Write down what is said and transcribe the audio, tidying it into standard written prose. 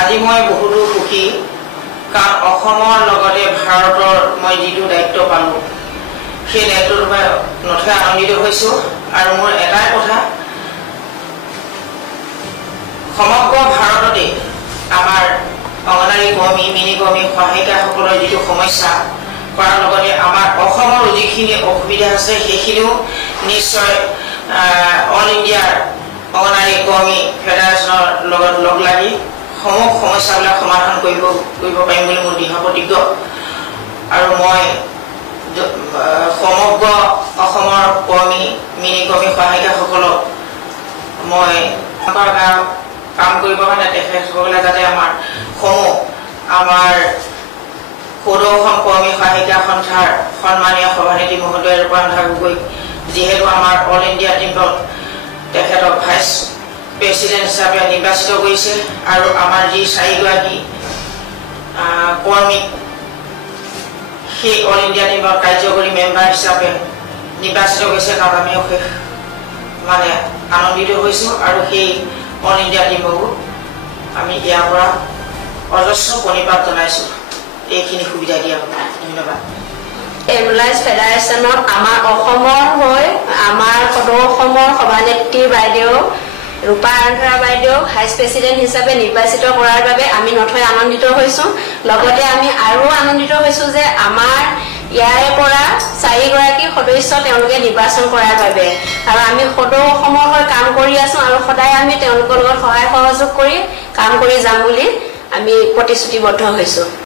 আজি মই বহুতো সুখী কাৰণ অসমৰ লগতে ভাৰতৰ মই যিটো দায়িত্ব পালো সেই দায়িত্বৰ পৰা নথৈ আনন্দিত হৈছো আৰু মোৰ এটাই কথা সমগ্ৰ ভাৰততে আমাৰ অংগনবাড়ী কৰ্মী মিনি কৰ্মী সহায়িকাসকলৰ যিটো সমস্যা কৰাৰ লগতে আমাৰ অসমৰ যিখিনি অসুবিধা আছে সেইখিনিও নিশ্চয় অল ইণ্ডিয়াৰ অংগনবাড়ী কৰ্মী ফেডাৰেশ্যনৰ লগত লগ লাগি সমস্যাবিলাক সমাধান কৰিব পাৰিম বুলি মোৰ দৃঢ় প্ৰতিজ্ঞ আৰু মই সমগ্ৰ অসমৰ কৰ্মী মিনি কৰ্মী সহায়িকাসকলক মই কাম কৰিব কাৰণে তেখেতসকলে যাতে আমাৰ সৌৰ অসম কৰ্মী সহায়িকা সন্থাৰ সন্মানীয় সভানেত্ৰী মহোদয় ৰূপান্তৰ গগৈ যিহেতু আমাৰ অল ইণ্ডিয়া টিমত তেখেতক ভাইচ প্ৰেচিডেণ্ট হিচাপে নিৰ্বাচিত কৰিছে আৰু আমাৰ যি 4গৰাকী কৰ্মী সেই অল ইণ্ডিয়া টিমৰ কাৰ্যকৰী মেম্বাৰ হিচাপে নিৰ্বাচিত কৰিছে তাত আমি অশেষ আনন্দিত হৈছোঁ আৰু সেই অল ইণ্ডিয়া টিমকো আমি ইয়াৰ পৰা অজস্ৰ প্ৰণিপাত জনাইছোঁ এইখিনি সুবিধা দিয়া ধন্যবাদ। এম্বুলেন্স ফেডাৰেশ্যনত আমাৰ অসমৰ হৈ আমাৰ সদৌ অসমৰ সভানেত্ৰী বাইদেউ ৰূপা আন্ধাৰা বাইদেউ ভাইচ প্ৰেচিডেণ্ট হিচাপে নিৰ্বাচিত কৰাৰ বাবে আমি নথৈ আনন্দিত হৈছোঁ। লগতে আমি আৰু আনন্দিত হৈছোঁ যে আমাৰ ইয়াৰে পৰা 4গৰাকী সদস্য তেওঁলোকে নিৰ্বাচন কৰাৰ বাবে আৰু আমি সদৌ অসমৰ হৈ কাম কৰি আছোঁ আৰু সদায় আমি তেওঁলোকৰ লগত সহায় সহযোগ কৰি কাম কৰি যাম বুলি আমি প্ৰতিশ্ৰুতিবদ্ধ হৈছোঁ।